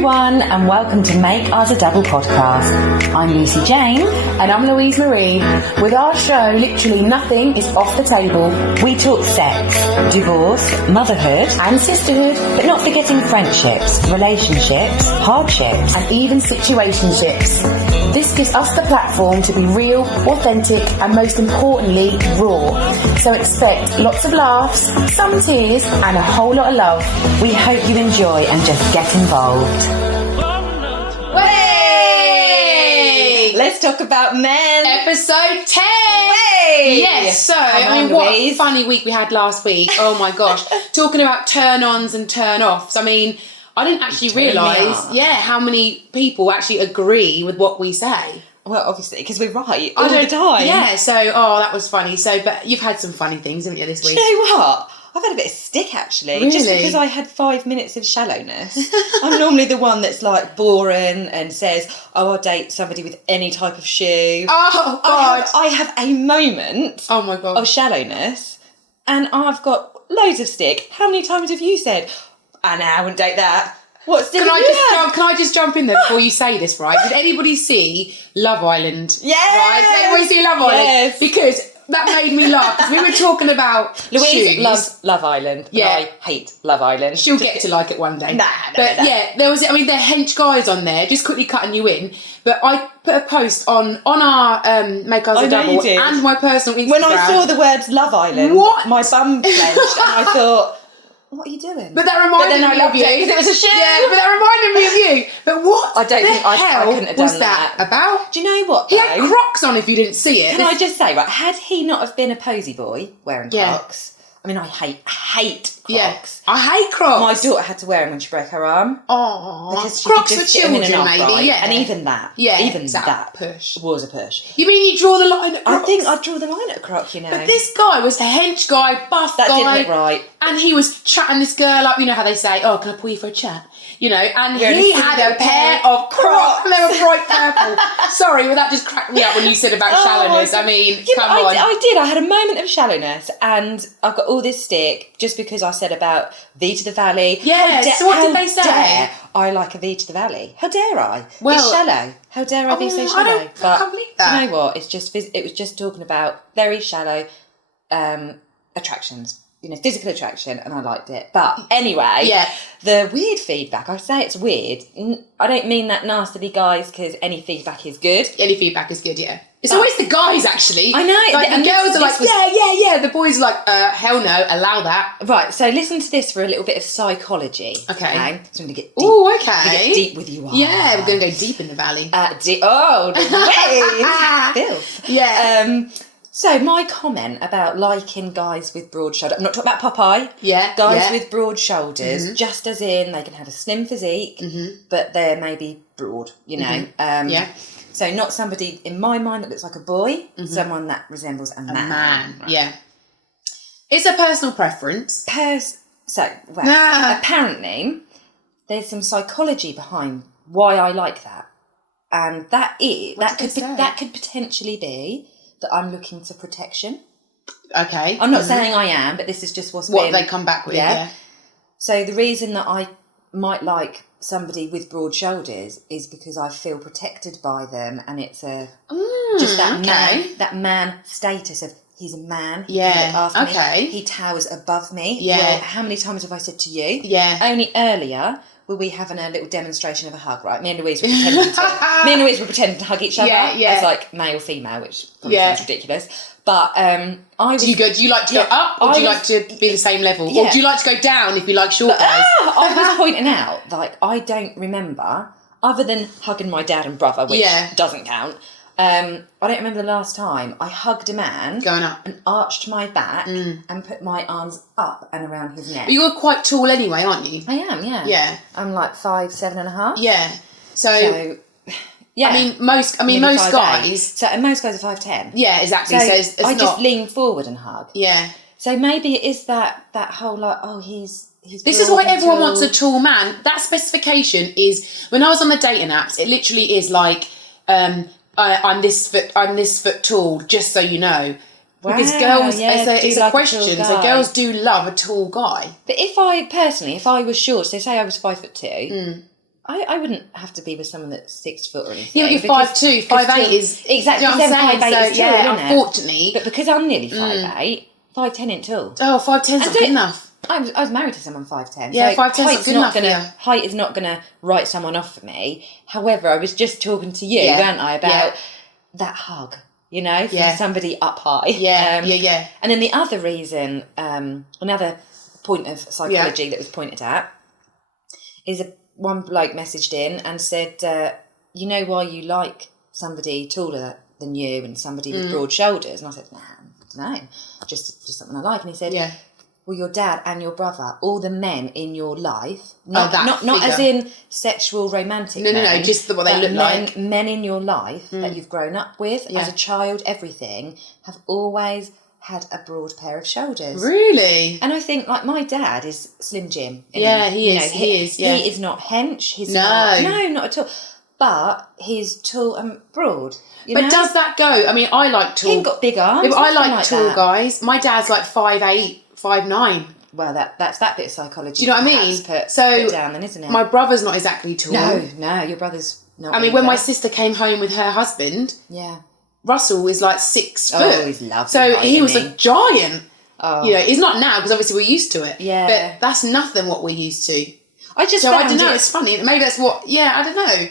everyone, and welcome to Make Us a Double podcast. I'm Lucy Jane. And I'm Louise Marie. With our show, literally nothing is off the table. We talk sex, divorce, motherhood, And sisterhood. but not forgetting friendships, relationships, hardships, And even situationships. This gives us the platform to be real, authentic, and most importantly, raw. So expect lots of laughs, some tears, and a whole lot of love. We hope you enjoy and just get involved. Hey! Let's talk about men. Episode 10! Hey! Yes, so, Come on, what a Louise. funny week we had last week. Oh my gosh. Talking about turn-ons and turn-offs. I mean, I didn't actually realise, how many people actually agree with what we say. Well, obviously, because we're right all the time. Yeah, so, that was funny. So, but you've had some funny things, haven't you, this week? Do you know what? I've had a bit of stick, actually. Really? Just because I had 5 minutes of shallowness. I'm normally the one that's, like, boring and says, I'll date somebody with any type of shoe. Oh, God. I have a moment Oh, my God. of shallowness, and I've got loads of stick. How many times have you said, I wouldn't date that? What stick Can have I you had? just jump in there before you say this, right? Did anybody see Love Island? Yes! Right? Did anybody see Love Island? Yes. Because that made me laugh. Because we were talking about Louise shoes. loves Love Island. Yeah. And I hate Love Island. She'll get to like it one day. Nah. But yeah, there was, they're hench guys on there, just quickly cutting you in. But I put a post on our Make Us I a know Double you did. and my personal Instagram. When I saw the words Love Island, What? my bum clenched and I thought, what are you doing? But that reminded then I me of loved you. it because it was a shoe. Yeah, but that reminded me of you. But what I don't the think I hell couldn't have was done that that. about? Do you know what, He though? had Crocs on if you didn't see it. Can I just say, right, had he not have been a posy boy wearing Yeah. Crocs, I mean, I hate Crocs. Yeah. I hate Crocs. My daughter had to wear them when she broke her arm. Oh, Because she Crocs could for just get them in children, an maybe. upright, Yeah, and even that, that push. was a push. You mean you draw the line at I Crocs? think I'd draw the line at a Croc, you know. But this guy was a hench guy, buff that guy. didn't look right. And he was chatting this girl up. You know how they say, "Oh, can I pull you for a chat?" You know, and Wearing he a had single a pair of Crocs. They were bright purple. Sorry, well, that just cracked me up when you said about shallowness. I mean, Yeah, come but on. I did. I had a moment of shallowness, and I've got all this stick just because I said about V to the Valley. Yeah, so what did they say? How dare I like a V to the Valley? How dare I? Well- it's shallow. How dare I be so I shallow? don't- I can't believe that. Do you know what? It's just it was just talking about very shallow attractions. You know, physical attraction, and I liked it. But anyway, Yeah. the weird feedback. I say it's weird. I don't mean that nastily, guys, because any feedback is good. Any feedback is good, yeah. It's always the guys, actually. I know, Like, the and girls are like, this was- yeah. The boys are like, hell no, allow that. Right, so listen to this for a little bit of psychology. Okay. So I'm going to get deep. Oh, We okay. get deep with you. Yeah, we're going to go deep in the valley. The way. Filth. Yeah. So my comment about liking guys with broad shoulders. I'm not talking about Popeye. Yeah, Guys yeah. with broad shoulders, just as in they can have a slim physique, but they're maybe broad. You know. Yeah. So not somebody in my mind that looks like a boy. Someone that resembles a man. A man, yeah. It's a personal preference. Apparently, there's some psychology behind why I like that, and that could potentially be that I'm looking for protection. Okay. I'm not saying I am, but this is just what they come back with, yeah. So the reason that I might like somebody with broad shoulders is because I feel protected by them, and it's just that man status of he's a man. He can look after me. He towers above me. Yeah. Well, how many times have I said to you? Yeah. Only earlier were we having a little demonstration of a hug, right? Me and Louise were pretending to hug each other. Yeah. As like male female, which probably sounds ridiculous. But I was. Do you like to go up, or do you like to be the same level, or do you like to go down if you like short guys? I was pointing out, like, I don't remember, other than hugging my dad and brother, which doesn't count. I don't remember the last time I hugged a man Going up and arched my back and put my arms up and around his neck. But you're quite tall anyway, aren't you? I am, yeah. Yeah. I'm like 5'7.5". Yeah. So yeah. I mean, most guys. So and most guys are 5'10". Yeah, exactly. So it's I not. just lean forward and hug. Yeah. So maybe it is that whole like, oh, he's. This is why everyone wants a tall man. That specification is when I was on the dating apps. It literally is like, I'm this foot tall. Just so you know. Because girls, it's a question. So girls do love a tall guy. But if I was short, so say I was 5'2", I wouldn't have to be with someone that's 6 foot or anything. Yeah, you're 5'2", 5'8" is... Exactly, you know what I'm saying? 5'8" is tall, isn't it? Unfortunately. But because I'm nearly 5'8", 5'10" ain't tall. Oh, 5'10's not good enough. I was married to someone 5'10". Yeah, so 5'10's not good enough for you. Height is not going to write someone off for me. However, I was just talking to you, weren't I, about that hug, you know, from somebody up high. Yeah. And then the other reason, another point of psychology that was pointed at is one bloke messaged in and said, you know why you like somebody taller than you and somebody with broad shoulders? And I said, nah, I don't know, just something I like. And he said, well, your dad and your brother, all the men in your life, not as in sexual romantic men. No, just what they look like. Men in your life that you've grown up with, as a child, everything, have always had a broad pair of shoulders. Really? And I think, like, my dad is Slim Jim. He is. He is not hench. Not at all. But he's tall and broad. But does that go? I mean, I like tall. He's got big arms. Yeah, but I like tall guys. My dad's like 5'8", 5'9". Well, that's that bit of psychology. Do you know what I mean? Put down then, isn't it? My brother's not exactly tall. No, your brother's not. I mean, when my sister came home with her husband, Russell is like 6 foot. Oh, he's lovely. So he was a giant. Oh. You know, he's not now because obviously we're used to it. Yeah. But that's nothing what we're used to. I don't know. It's funny. Maybe that's what. Yeah, I don't know.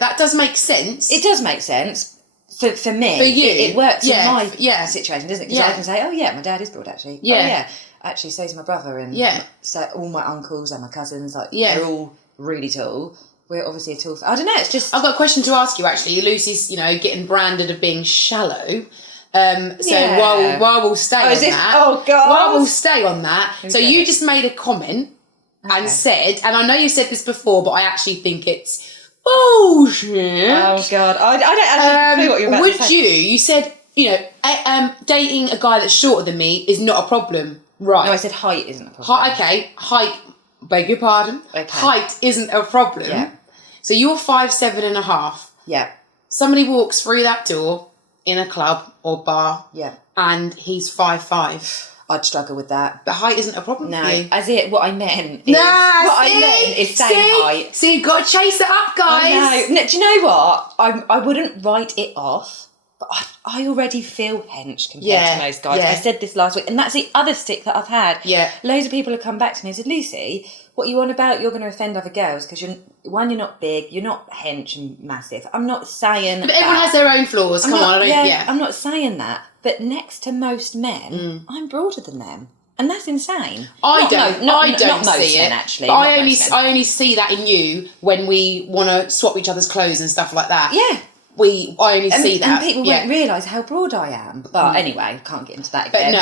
That does make sense. It does make sense for me. For you, it works in my situation, doesn't it? Because I can say, oh yeah, my dad is broad actually. Yeah. Oh, yeah. Actually, so is my brother, and so all my uncles and my cousins, like they're all really tall. We're obviously a tall. I don't know. It's just I've got a question to ask you. Actually, Lucy's, getting branded of being shallow. So while we'll stay on that, while we'll stay on that. Okay. So you just made a comment and said, and I know you said this before, but I actually think it's bullshit. Oh God, I don't actually know what you're about to say. You said, dating a guy that's shorter than me is not a problem. Right. No, I said height isn't a problem. Height, beg your pardon. Okay. Height isn't a problem. Yeah. So you're 5'7.5". Yeah. Somebody walks through that door in a club or bar. Yeah. And he's 5'5". I'd struggle with that. But height isn't a problem for you. What I meant is same height. So you've got to chase it up, guys. No, do you know what? I wouldn't write it off, but I already feel hench compared to most guys. Yeah. I said this last week, and that's the other stick that I've had. Yeah. Loads of people have come back to me and said, Lucy, what are you on about? You're going to offend other girls because you're not big, you're not hench and massive. I'm not saying But everyone has their own flaws. I'm not saying that. But next to most men, I'm broader than them. And that's insane. I don't see it. Men, actually. But I only see that in you when we want to swap each other's clothes and stuff like that. Yeah. I only see that. And people won't realise how broad I am. But anyway, can't get into that again.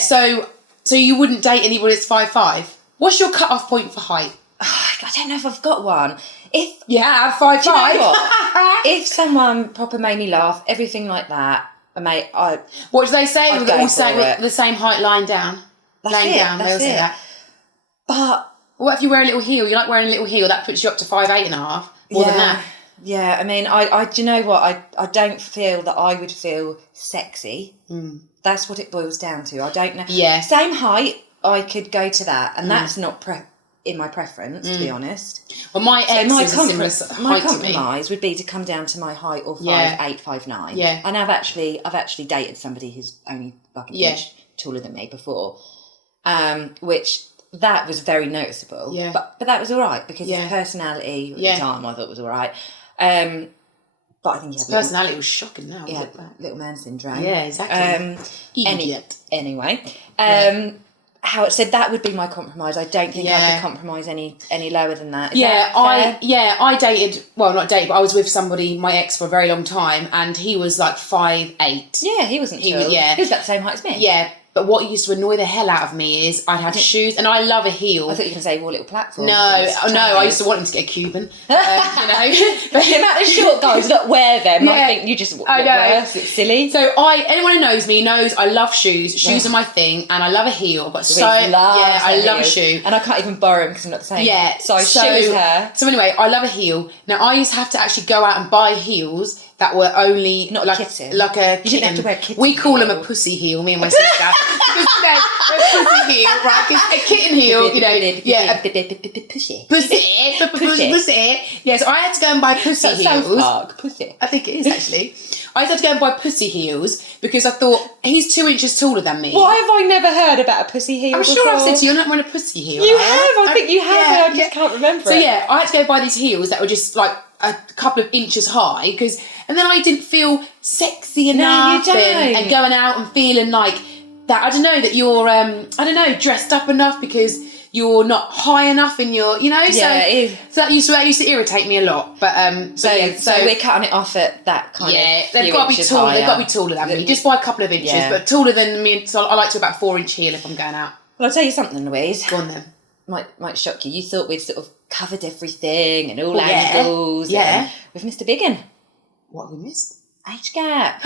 So you wouldn't date anybody that's 5'5"? What's your cut-off point for height? I don't know if I've got one. If 5'5". Do you know what? If someone proper made me laugh, everything like that, mate, what do they say? We're all saying the same height lying down. They all say that. But what if you wear a little heel? You like wearing a little heel, that puts you up to 5'8.5", more than that. Yeah, I mean, I do you know what? I don't feel that I would feel sexy. That's what it boils down to. I don't know. Yeah. Same height, I could go to that, and that's not in my preference, to be honest. Well, my ex is a similar my height to me. compromise would be to come down to my height, or 5'8", 5'9". Yeah. And I've actually dated somebody who's only like an inch taller than me before, which that was very noticeable. Yeah. But that was all right because his personality at the time I thought was all right. But I think his personality was shocking now. Yeah, little man syndrome. Yeah, exactly. Idiot. Anyway, so that would be my compromise. I don't think I could compromise any lower than that. I dated, well, not dated, but I was with somebody, my ex, for a very long time, and he was like 5'8". Yeah, he wasn't tall. He was about the same height as me. Yeah. But what used to annoy the hell out of me is I'd have shoes, and I love a heel. I thought you were going to say little platform. No, I used to want him to get a Cuban. But the amount of short guys that wear them, I think you just worse. It's silly. So anyone who knows me knows I love shoes. Shoes are my thing, and I love a heel. But I love a shoe, and I can't even borrow them because I'm not the same. Yeah, so shoe is her. So anyway, I love a heel. Now I used to have to actually go out and buy heels that were only not like kitten. Like a kitten. You didn't have to wear kitten. We call them a pussy heel, me and my sister. Because, a pussy heel, right? Because a kitten heel, pussy. Yeah, so I had to go and buy pussy heels. South Park, pussy. I think it is actually. I had to go and buy pussy heels because I thought he's 2 inches taller than me. Why have I never heard about a pussy heel? I'm sure I've said to you, you're not wearing a pussy heel. You have. I think you have. I just can't remember. So yeah, I had to go buy these heels that were just like a couple of inches high and then I didn't feel sexy enough and going out and feeling like that. I don't know that you're dressed up enough because you're not high enough in your, Yeah, so that used to irritate me a lot. But so we're cutting it off at that kind of. Yeah, they've got to be tall. They've got to be taller than me, just by a couple of inches, but taller than me. So I like to about 4-inch heel if I'm going out. Well, I'll tell you something, Louise. Go on then. Might shock you. You thought we'd sort of covered everything and all angles. Yeah. We've missed a big one. What have we missed? Age gap.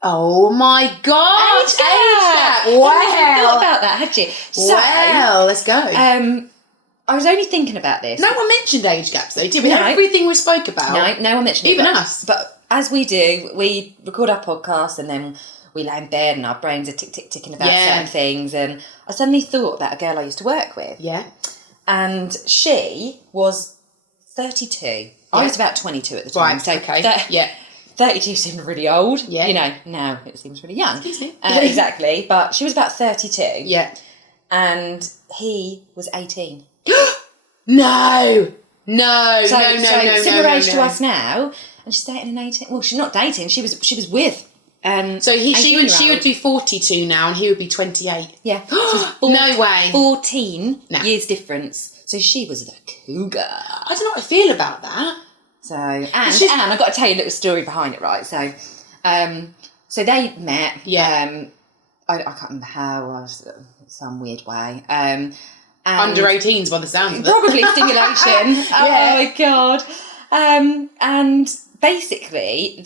Oh my God! Age gap. Wow. You thought about that, had you? So, wow. Let's go. I was only thinking about this. No one mentioned age gaps though, did we? Everything we spoke about. No one mentioned even it. Us. But as we do, we record our podcast and then we lay in bed and our brains are ticking about certain things. And I suddenly thought about a girl I used to work with. Yeah. And she was 32. Yeah. I was about 22 at the time. Right, so okay. 32 seemed really old. Yeah. Now it seems really young. Yeah. Exactly. But she was about 32. Yeah. And he was 18. No. So similar age to us now. And she's dating an 18. Well, she's not dating. She was with. So she would be 42 now, and he would be 28. Yeah. So no way. 14 years difference. So she was the cougar. I don't know what I feel about that. So and I've got to tell you a little story behind it, right? So, so they met. Yeah. I can't remember how. Some weird way. And under 18s by the sound of it. Probably stimulation. Oh my God. And basically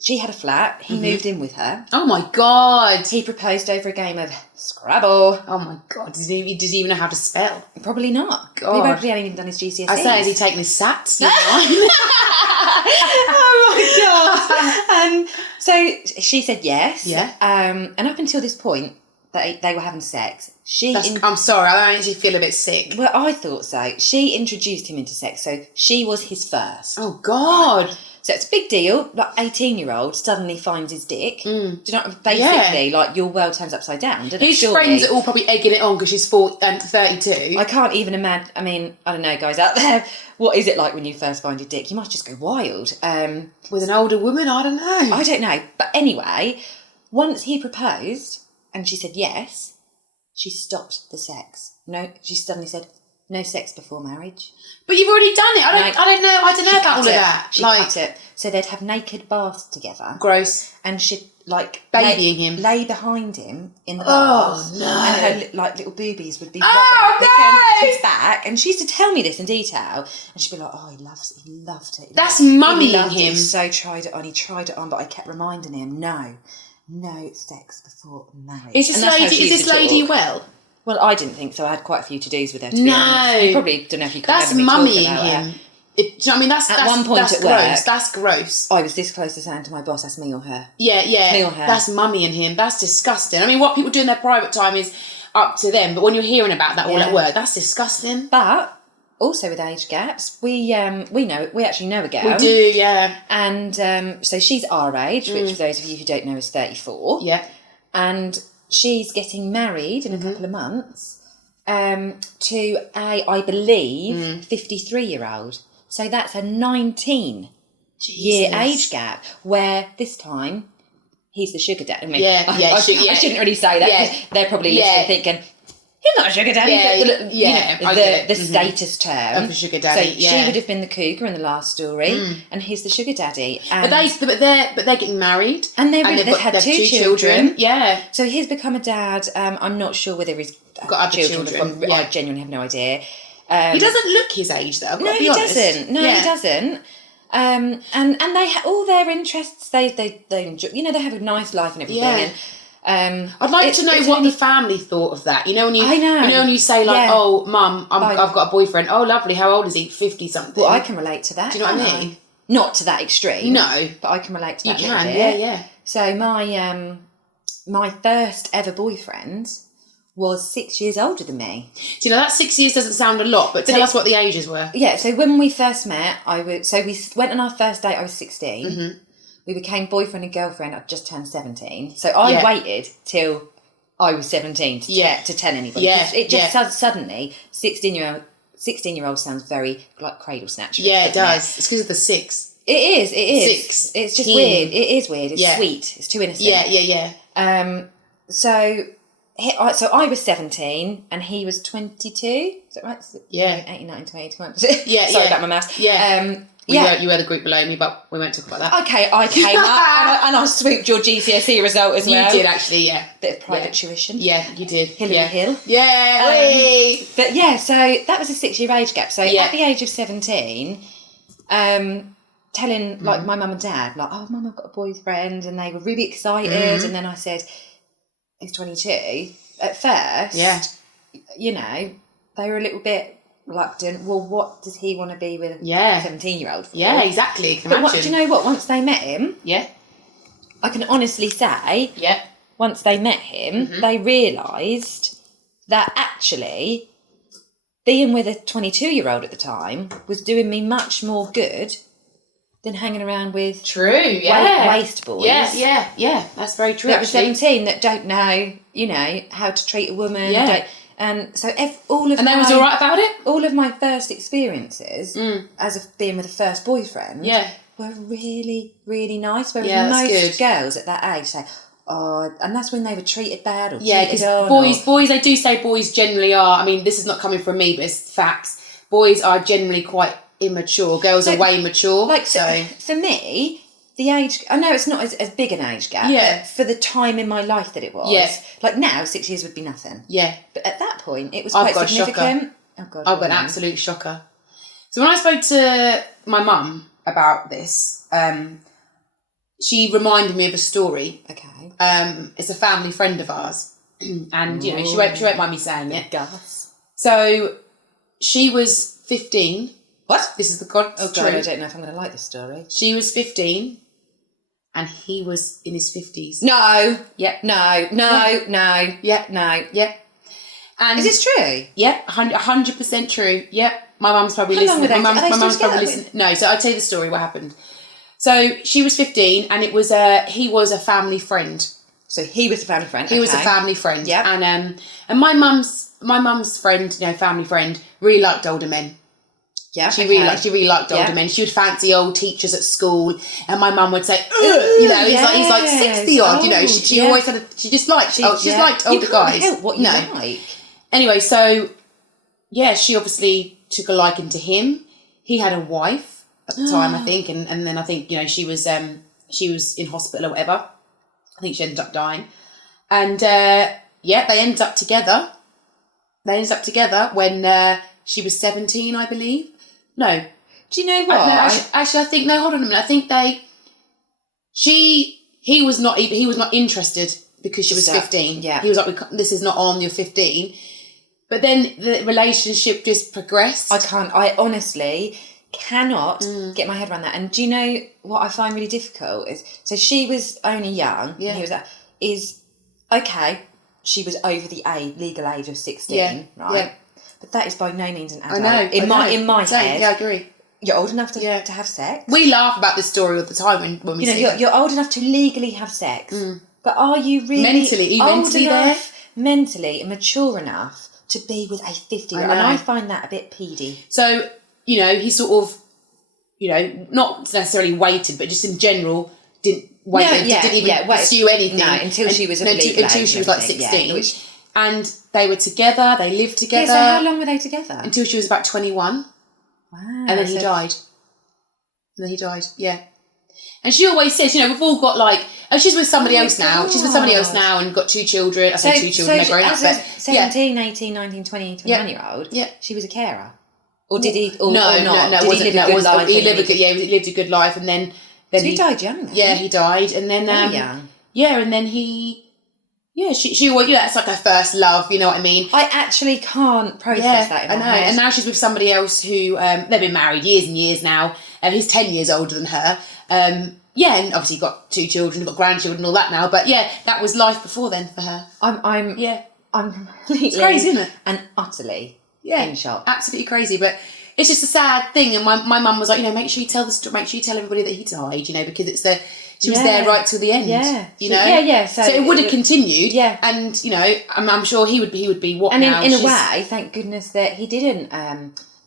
she had a flat. He moved in with her. Oh my God. He proposed over a game of Scrabble. Oh my God. Does he even know how to spell? Probably not. God. He probably hadn't even done his GCSEs. I say, has he taken his SATs? Oh my God. And so she said yes. Yeah. And up until this point, they were having sex. I'm sorry, I actually feel a bit sick. Well, I thought so. She introduced him into sex, so she was his first. Oh God. Right. So it's a big deal. Like 18-year-old suddenly finds his dick. Do you know? Basically, like your world turns upside down. Doesn't his it? Friends are all probably egging it on because she's 32. I can't even imagine. I mean, I don't know, guys out there. What is it like when you first find your dick? You might just go wild. With an older woman, I don't know. I don't know. But anyway, once he proposed and she said yes, she stopped the sex. No, she suddenly said no sex before marriage. But you've already done it. I don't know about all of that. She cut it. So they'd have naked baths together. Gross. And she'd babying him. Lay behind him in the bath. Oh no. And her little boobies would be no! his back. And she used to tell me this in detail. And she'd be like, oh, he loved it. That's mummying him. He so tried it on. He tried it on, but I kept reminding him, no sex before marriage. Is this lady well? Well, I didn't think so. I had quite a few to-dos with her, to be honest. You probably don't know if you could That's remember me mummying talking about him. her. Do you know what I mean? That's one point that's at gross. work. That's gross. I was this close to saying to my boss, that's me or her. Yeah. Me or her. That's mummying him. That's disgusting. I mean, what people do in their private time is up to them, but when you're hearing about that all at work, that's disgusting. But also with age gaps, we actually know a girl. We do, yeah. And so she's our age, which for those of you who don't know is 34. Yeah. And she's getting married in a couple of months to I believe, 53-year-old. So that's a 19-year age gap, where this time he's the sugar daddy. I mean, I shouldn't really say that, because they're probably listening thinking, he's not a sugar daddy, but the status term of a sugar daddy. So she would have been the cougar in the last story, and he's the sugar daddy. And but they're getting married, and they've had two children. Yeah. So he's become a dad. I'm not sure whether he's got other children. I genuinely have no idea. He doesn't look his age, though. No, he doesn't. He doesn't. And they all their interests. They enjoy. They have a nice life and everything. Yeah. And, I'd like to know what the family thought of that. When you, I know. When you say "Oh, Mum, I've got a boyfriend." Oh, lovely. How old is he? 50 something. Well, I can relate to that. Do you know what I mean? Not to that extreme. No. But I can relate to that You a little can, bit. yeah. So my first ever boyfriend was 6 years older than me. Do you know, that 6 years doesn't sound a lot, but tell us what the ages were. Yeah, so when we first met, we went on our first date, I was 16. Mm-hmm. We became boyfriend and girlfriend, I'd just turned 17. So I waited till I was 17 to tell anybody. Yeah. It just suddenly, 16-year-old sounds very like cradle snatcher. Yeah, it does. It's because of the 6. It is. 6. It's just weird. It is weird. It's sweet. It's too innocent. Yeah. So I was 17 and he was 22. Is that right? Yeah. 18, 19, 20, 21. Yeah. Sorry about my maths. Yeah. You were the group below me, but we won't talk about that. Okay, I came up and I swooped your GCSE result as well. You did actually, yeah. Bit of private tuition. Yeah, you did. Hillary Hill. Yeah. But yeah, so that was a 6-year age gap. So at the age of 17, telling like my mum and dad, like, oh, mum, I've got a boyfriend, and they were really excited. And then I said, he's 22. At first, you know, they were a little bit reluctant. Well, what does he want to be with a 17-year-old for? Yeah, exactly. But do you know what? Once they met him, I can honestly say, once they met him, they realised that actually being with a 22-year-old at the time was doing me much more good than hanging around with waste boys. Yeah, that's very true. That was 17 that don't know, you know, how to treat a woman. And so they was all right about it? All of my first experiences as being with a first boyfriend were really, really nice. Whereas most girls at that age say, oh, and that's when they were treated bad or cheated on. Boys, they do say boys generally are, I mean, this is not coming from me, but it's facts. Boys are generally quite immature. Girls are way mature. Like, so for me, the age, I know it's not as big an age gap, but for the time in my life that it was, like now 6 years would be nothing. Yeah. But at that point, it was quite significant. Oh God, I've got an absolute shocker. So when I spoke to my mum about this, she reminded me of a story. Okay. It's a family friend of ours, and you know she won't mind me saying it. Gus. So she was 15. What? This is the God's truth. I don't know if I'm going to like this story. She was 15, and he was in his 50s. No. Yeah. No. Yeah. No. Yeah. And is this true? Yeah, 100% true. Yeah. My mum's probably listening. My mum's probably listening. No, so I'll tell you the story. What happened? So she was 15, and he was a family friend. So he was a family friend. He was a family friend. Yeah. And my mum's friend, you know, family friend, really liked older men. Yeah. She really liked older men. She would fancy old teachers at school, and my mum would say, ugh, you know, he's like 60 odd. You know, she always had. She just liked. She just liked older guys. Help what you like. Anyway, so she obviously took a liking to him. He had a wife at the time, I think, and then I think, you know, she was in hospital or whatever. I think she ended up dying, and they ended up together. They ended up together when she was 17, I believe. No. Do you know what? Actually, I think, no, hold on a minute. I think he was not interested because she was 15. Yeah. He was like, this is not on, you're 15. But then the relationship just progressed. I honestly cannot get my head around that. And do you know what I find really difficult is, so she was only young. Yeah. He was, okay, she was over the legal age of 16, right? Yeah. But that is by no means an adult. I know. In my head. Yeah, I agree. You're old enough to have sex. We laugh about this story all the time when we see you're old enough to legally have sex. But are you really mentally mentally mature enough to be with a 50-year-old? And I find that a bit peedy. So, you know, he sort of, you know, not necessarily waited, but just in general didn't pursue anything. No, until she was until she was like 16. Yeah, and they were together, they lived together. Yeah, so how long were they together? Until she was about 21. Wow. And then he died. Yeah. And she always says, you know, we've all got like, and she's with somebody else now. She's with somebody else now and got 2 children. I say 2 children, they're grown up. As a 17, 18, 19, 20, 21-year-old, she was a carer. Or did he? Or no. Did he live a good life? He lived a good life, and then so he died young. Then. Yeah, he died, and then very young. Yeah, and then he. Yeah, she always, that's like her first love, you know what I mean? I actually can't process that in my head. And now she's with somebody else who, they've been married years and years now, He's 10 years older than her. Yeah, and obviously got 2 children, got grandchildren and all that now. But yeah, that was life before then for her. I'm completely... It's crazy, isn't it? And utterly in shock. Absolutely crazy. But it's just a sad thing. And my mum was like, make sure you tell everybody that he died, because it's she was there right till the end. Yeah. Yeah. So it would have continued. Yeah. And, I'm sure he would be what and now? And in a way, thank goodness that he didn't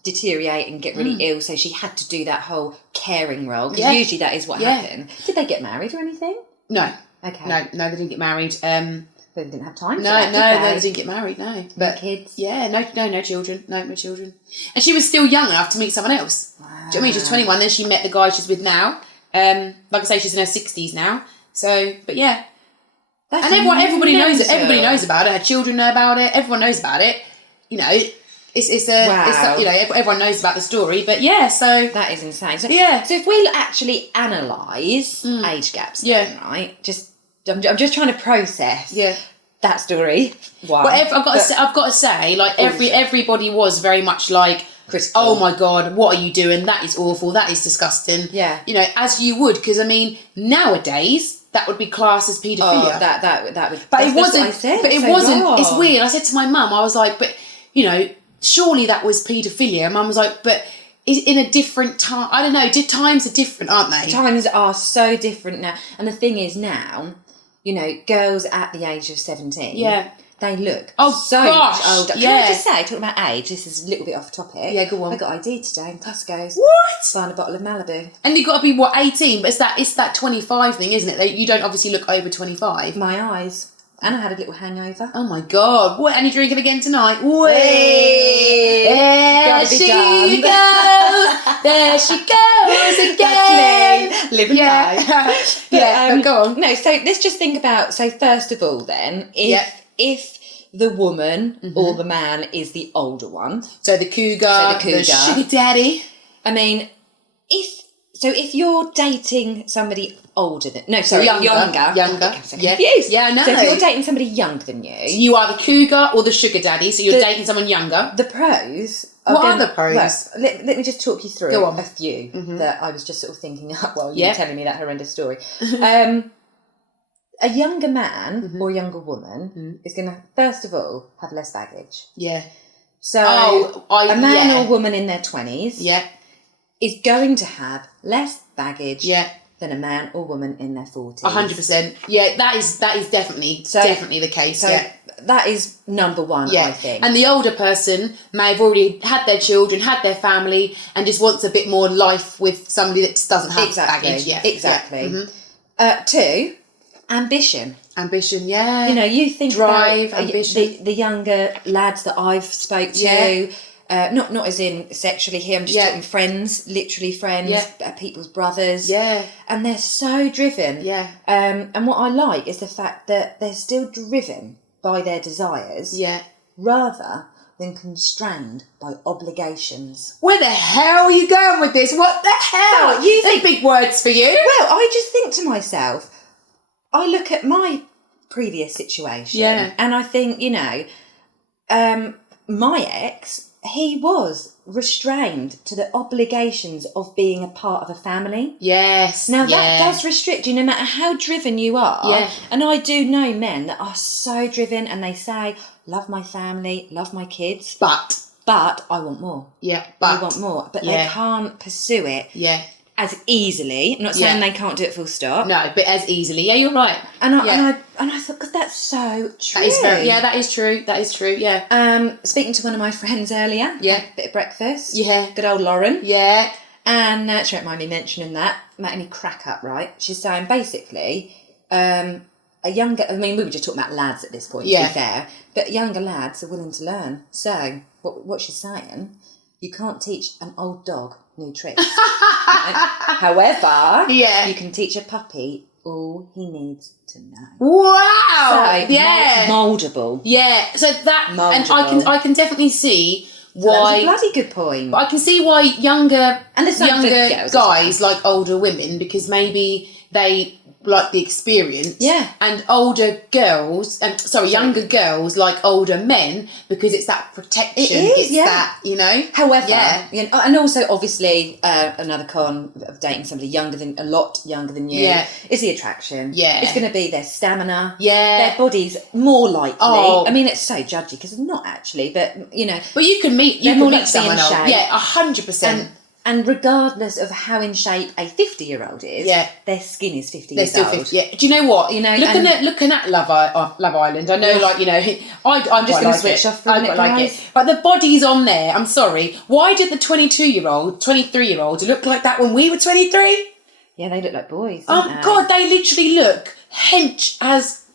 deteriorate and get really ill, so she had to do that whole caring role, because usually that is what happened. Did they get married or anything? No. Okay. No, they didn't get married. They didn't have time for that, did they didn't get married, no. But no kids? Yeah, no children. No children. And she was still young enough to meet someone else. Wow. Do you know what I mean? She was 21, then she met the guy she's with now. Like I say, she's in her 60s now. So, but yeah. That's and everybody knows it. Everybody knows about it. Her children know about it. Everyone knows about it. Everyone knows about the story. But yeah, so that is insane. So, yeah. So if we actually analyse age gaps, then, right? I'm just trying to process. That story. Wow. Well, I've got to say, like everybody was very much like, critical. Oh my God, what are you doing? That is awful. That is disgusting. Yeah. As you would, because nowadays that would be classed as paedophilia. Oh, that would. But it wasn't. But it wasn't. Wrong. It's weird. I said to my mum, I was like, but surely that was paedophilia. And Mum was like, but in a different time. I don't know. Times are different, aren't they? Times are so different now. And the thing is now, girls at the age of 17. Yeah. They look so much older. Yeah. Can I just say, talking about age, this is a little bit off topic. Yeah, go on. I got ID today in Tesco's. What? Buying a bottle of Malibu. And you've got to be, 18? But it's that 25 thing, isn't it? You don't obviously look over 25. My eyes. And I had a little hangover. Oh my God. What? And you're drinking again tonight? Whee! There she goes. There she goes again. That's me. Living life. But, go on. No, so let's just think about, first of all then, if the woman or the man is the older one. So the cougar, the sugar daddy. I mean, if you're dating somebody older than... No, sorry, younger. I'm so confused. Yeah, no. So if you're dating somebody younger than you... So you are the cougar or the sugar daddy, so you're dating someone younger. The pros... What are the pros? Well, let me just talk you through a few that I was just sort of thinking up while you were telling me that horrendous story. A younger man or younger woman is going to, first of all, have less baggage. Yeah. So a man or woman in their 20s is going to have less baggage than a man or woman in their 40s. 100%. Yeah, that is definitely the case. So that is number one, I think. And the older person may have already had their children, had their family, and just wants a bit more life with somebody that just doesn't have baggage. Yeah, exactly. Yeah. 2, ambition. Ambition, yeah. You think drive, about ambition. The younger lads that I've spoke to, not as in sexually here, I'm just talking friends, literally friends, people's brothers. Yeah. And they're so driven. Yeah. And what I like is the fact that they're still driven by their desires. Yeah. Rather than constrained by obligations. Where the hell are you going with this? What the hell? They're big words for you. Well, I just think to myself, I look at my previous situation and I think, my ex, he was restrained to the obligations of being a part of a family. Yes. Now that does restrict you no matter how driven you are. Yeah. And I do know men that are so driven and they say, love my family, love my kids. But I want more. Yeah. I want more. But they can't pursue it. Yeah. As easily. I'm not saying they can't do it full stop. No, but as easily. Yeah, you're right. And I thought, God, that's so true. That is true. That is true. Yeah. Speaking to one of my friends earlier. Yeah. Bit of breakfast. Yeah. Good old Lauren. Yeah. And she won't mind me mentioning that. Made me crack up, right? She's saying basically, a younger. I mean, we were just talking about lads at this point. To be fair, but younger lads are willing to learn. So what she's saying, you can't teach an old dog new tricks. Right? However, you can teach a puppy all he needs to know. Wow! So, mouldable. Yeah. So that, moldable. and I can definitely see why. That's a bloody good point. I can see why younger guys like older women, because maybe they like the experience. Yeah. And younger girls like older men because it's that protection. It is, it's that, you know. However, yeah. you know, and also obviously another con of dating somebody a lot younger than you is the attraction. Yeah. It's going to be their stamina. Yeah. Their body's more likely. Oh. I mean, it's so judgy because it's not actually, but you know. But you can meet someone else. Yeah, 100%. And regardless of how in shape a 50-year-old is, their skin is 50 years still old. 50. Yeah. Do you know what? You know, looking at Love Island, I know, like, you know, I'm just going to switch off for a minute, guys. But the bodies on there, I'm sorry. Why did the 22-year-old, 23-year-olds look like that when we were 23? Yeah, they look like boys. God, they literally look hench as.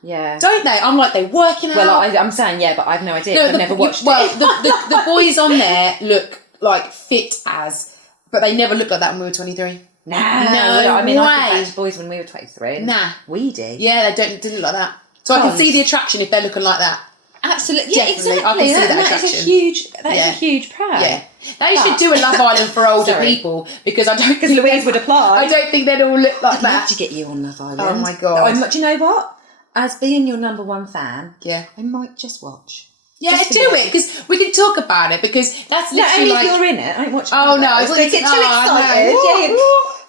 Yeah. Don't they? I'm like, they're working out. Well, I'm saying but I've no idea. I've never watched it. Well, the boys on there look like fit as, but they never looked like that when we were 23. No, I mean, way. I think boys when we were 23. Nah, we did. Yeah, they didn't look like that. So I can see the attraction if they're looking like that. Absolutely, yeah, definitely. exactly. I can see that attraction. Is a huge pro. Yeah, they should do a Love Island for older people because because Louise would apply. I don't think they'd all look like that. I'd love to get you on Love Island. Oh my god! Do you know what? As being your number one fan, I might just watch. Yeah, do it because we can talk about it because that's literally only if you're in it. I watch. Oh no, I get too excited. No.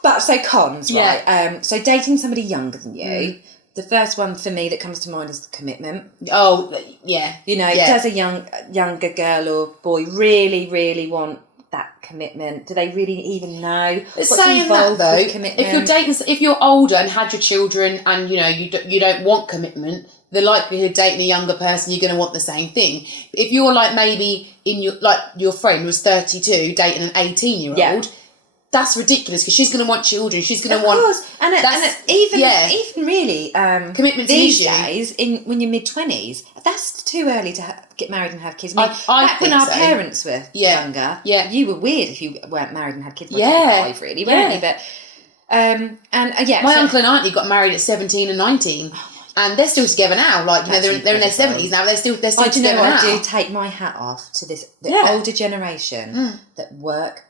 But so cons, right? So dating somebody younger than you. The first one for me that comes to mind is the commitment. Oh yeah, you know, does a younger girl or boy really want that commitment? Do they really even know what's involved with commitment? If you're older and had your children and you know you don't want commitment, the likelihood of dating a younger person, you're going to want the same thing. If you're like maybe your friend was 32 dating an 18-year-old, that's ridiculous because she's going to want children. She's going to want. Of course, and even really commitment these days when you're mid-20s, that's too early to get married and have kids. I mean, back when our parents were younger, you were weird if you weren't married and had kids by 25, really, weren't you? But my uncle and auntie got married at 17 and 19. And they're still together now. Like, you know, they're in their 70s now. They're still together now. I do take my hat off to the older generation that work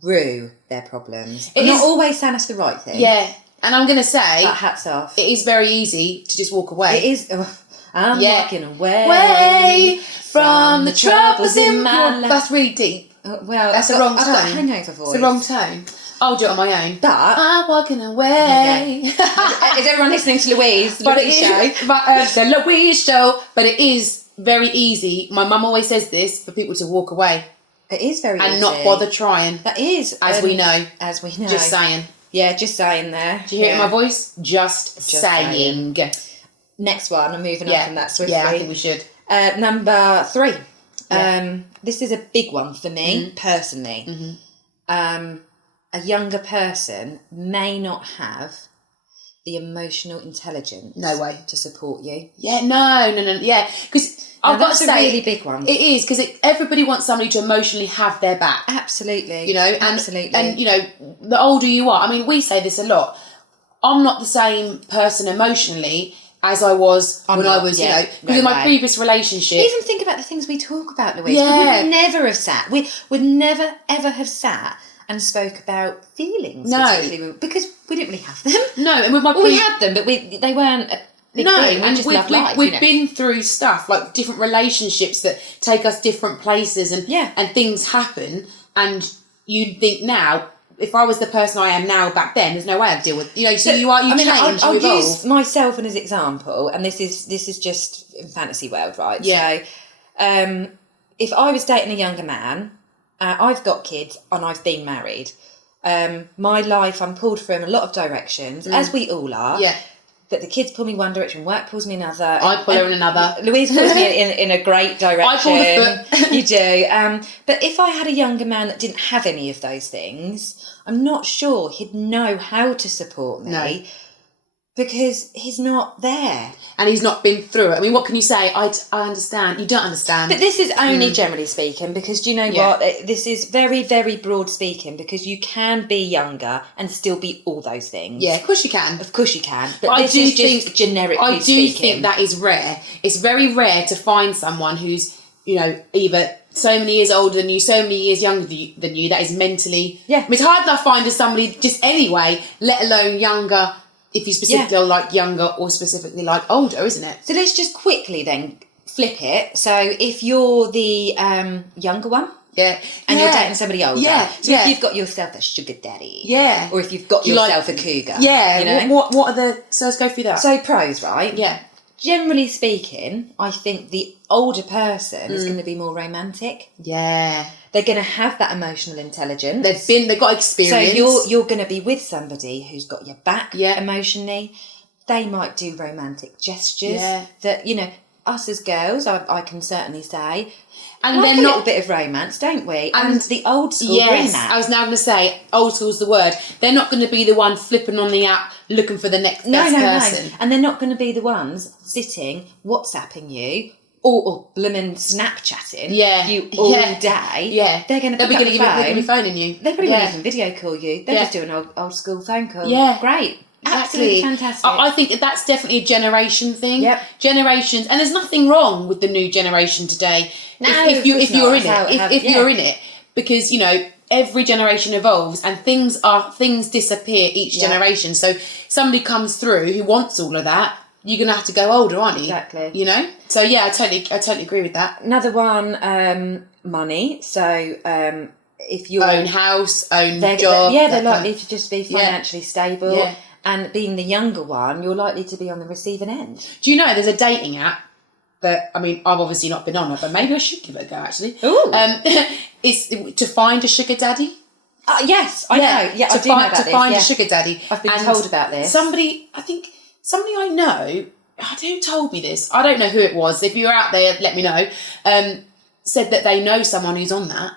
through their problems. It's not always saying that's the right thing. Yeah. And I'm going to say... But hats off. It is very easy to just walk away. It is... I'm walking away from the troubles in my life. That's really deep. Well, that's the wrong tone. I've got a hangover voice. It's the wrong tone. I'll do it on my own. But I'm walking away. Okay. Is everyone listening to Louise? The Louise show. But it is very easy. My mum always says this for people to walk away. It is very easy. And not bother trying. That is. As we know. Just saying. Yeah, just saying there. Do you hear my voice? Just saying. Next one. I'm moving on from that swiftly. Yeah, I think we should. Number 3. This is a big one for me, personally. A younger person may not have the emotional intelligence to support you. Yeah, no. Yeah, because I've got to say... That's a really big one. It is, because everybody wants somebody to emotionally have their back. Absolutely. You know? Absolutely. And, you know, the older you are... I mean, we say this a lot. I'm not the same person emotionally as I was I was, you know... Because in my previous relationship... Even think about the things we talk about, Louise. Yeah. We would never have sat... We would never, ever have sat... and spoke about feelings, particularly because we didn't really have them. No, and with we had them, but they weren't a big thing. We just loved life. We've been through stuff like different relationships that take us different places, and things happen. And you'd think now, if I was the person I am now back then, there's no way I'd deal with. You know, so you change. I'll use myself as an example, and this is just in fantasy world, right? Yeah. So, if I was dating a younger man. I've got kids and I've been married. My life, I'm pulled from a lot of directions, as we all are. Yeah. But the kids pull me one direction, work pulls me another. I pull her in another. Louise pulls me in a great direction. I pull the foot. You do. But if I had a younger man that didn't have any of those things, I'm not sure he'd know how to support me. No. Because he's not there. And he's not been through it. I mean, what can you say? I understand. You don't understand. But this is only generally speaking, because do you know what? This is very, very broad speaking, because you can be younger and still be all those things. Yeah, of course you can. Of course you can. But this is just generically speaking. I do think that is rare. It's very rare to find someone who's, you know, either so many years older than you, so many years younger than you, that is mentally... Yeah. I mean, it's hard enough finding somebody just anyway, let alone younger... if you specifically like younger or specifically like older, isn't it? So let's just quickly then flip it. So if you're the younger one, and you're dating somebody older, so if you've got yourself a sugar daddy, or if you've got yourself a cougar, you know? what are the? So let's go through that. So pros, right? Yeah. Generally speaking, I think the older person is going to be more romantic. Yeah. They're going to have that emotional intelligence. They've got experience. So you're going to be with somebody who's got your back emotionally. They might do romantic gestures that, you know, us as girls, I can certainly say, and like a little bit of romance, don't we? And the old school bring that. I was now going to say, old school's the word. They're not going to be the one flipping on the app looking for the next best person. No. And they're not going to be the ones sitting WhatsApping you or blooming Snapchatting you all day. Yeah. They're going to be phoning you. They probably won't even video call you. They'll just do an old school phone call. Yeah. Great. Exactly. Absolutely fantastic. I think that's definitely a generation thing. Yep. Generations, and there's nothing wrong with the new generation today. No, if you're in it, because you know every generation evolves and things disappear each generation. So somebody comes through who wants all of that. You're gonna have to go older, aren't you? Exactly. You know. So yeah, I totally agree with that. Another one, money. So if you own house, own job, they're likely to just be financially stable. Yeah. And being the younger one, you're likely to be on the receiving end. Do you know there's a dating app that, I mean, I've obviously not been on it, but maybe I should give it a go, actually. Ooh. It's to find a sugar daddy. Yes, I know. Yeah, I do know about this. To find a sugar daddy. I've been told about this. Somebody I know, who told me this? I don't know who it was. If you're out there, let me know. Said that they know someone who's on that.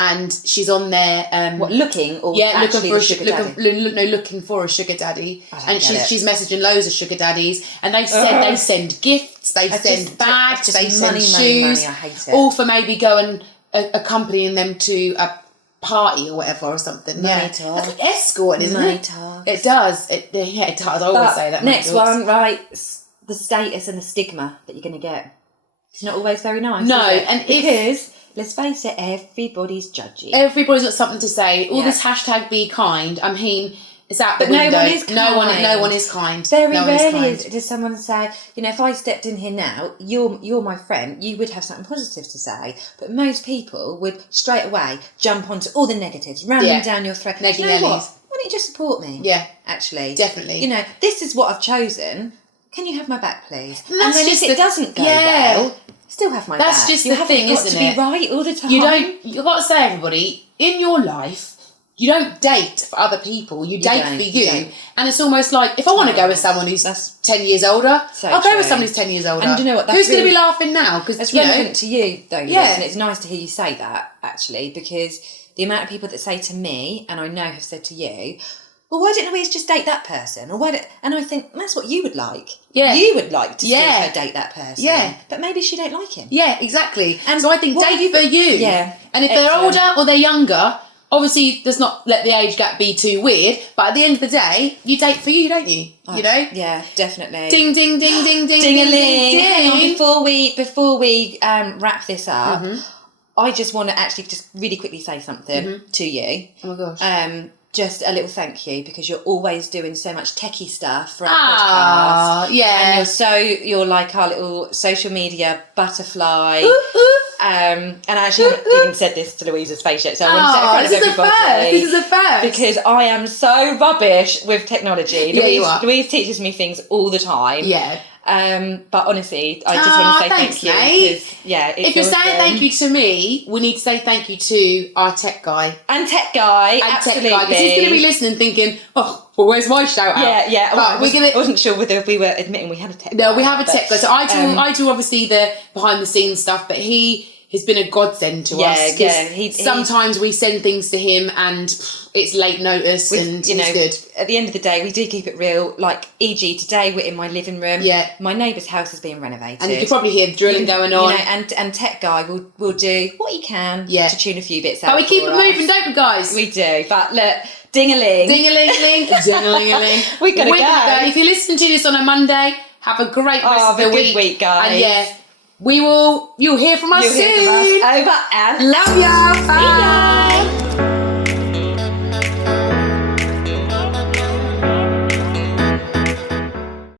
And she's on there. Looking or looking for a sugar daddy? Looking for a sugar daddy. And she's messaging loads of sugar daddies. And they said they send gifts, they send bags, they send shoes. Money. I hate it. All for maybe going accompanying them to a party or whatever or something. Money talk. That's like escorting, isn't money it? Talk. It does. It does. I always say that. Next one, right? The status and the stigma that you're going to get. It's not always very nice. No, and because let's face it, everybody's judgy. Everybody's got something to say. All this hashtag be kind. I mean, it's out the window. No one is kind. No one is kind. Very rarely does someone say, you know, if I stepped in here now, you're my friend, you would have something positive to say. But most people would straight away jump onto all the negatives, ram them down your throat. You know what? Why don't you just support me? Yeah. Actually. Definitely. You know, this is what I've chosen. Can you have my back, please? And then if it doesn't go well, still have my back. That's just the thing, isn't it? You haven't got to be right all the time. You've got to say, everybody, in your life, you don't date for other people, you date for you. And it's almost like, if I want to go with someone who's 10 years older, I'll go with someone who's 10 years older. And you know what? Who's going to be laughing now? Because it's relevant to you, though, and it's nice to hear you say that, actually, because the amount of people that say to me, and I know have said to you, well, why didn't Louise just date that person? And I think, that's what you would like. Yeah. You would like to see her date that person. Yeah. But maybe she don't like him. Yeah, exactly. And so I think date for you. Yeah. And if they're older or they're younger, obviously let's not let the age gap be too weird, but at the end of the day, you date for you, don't you? You know? Yeah, definitely. Ding, ding, ding, ding, ding, ding-a-ling. Hang on, before we wrap this up, I just want to actually just really quickly say something to you. Oh my gosh. Just a little thank you, because you're always doing so much techie stuff for our podcast. Yeah. And you're like our little social media butterfly. And I actually haven't even said this to Louisa's face yet, so I want to say it in front of everybody. This is a first. Because I am so rubbish with technology. You are. Louise teaches me things all the time. Yeah. But honestly, I just want to say thanks, thank you. Mate. If you're saying thank you to me, we need to say thank you to our tech guy. Absolutely. Because he's going to be listening thinking, oh, well, where's my shout out? Yeah. But I wasn't sure whether we were admitting we had a tech guy. No, we have a tech guy. So I do obviously the behind the scenes stuff, but he has been a godsend to us. Yeah. Sometimes we send things to him and it's late notice and it's good. At the end of the day, we do keep it real. Like, e.g. today we're in my living room. Yeah. My neighbour's house is being renovated. And you can probably hear the drilling going on. And tech guy will do what he can to tune a few bits out. But we keep it moving, don't we, guys? We do. But look, ding-a-ling. Ding-a-ling-a-ling. Ding-a-ling-a-ling. We're going to go. If you listen to this on a Monday, have a great rest of the week. Good week, guys. And you'll hear from us soon. Over and love ya. Bye. See ya.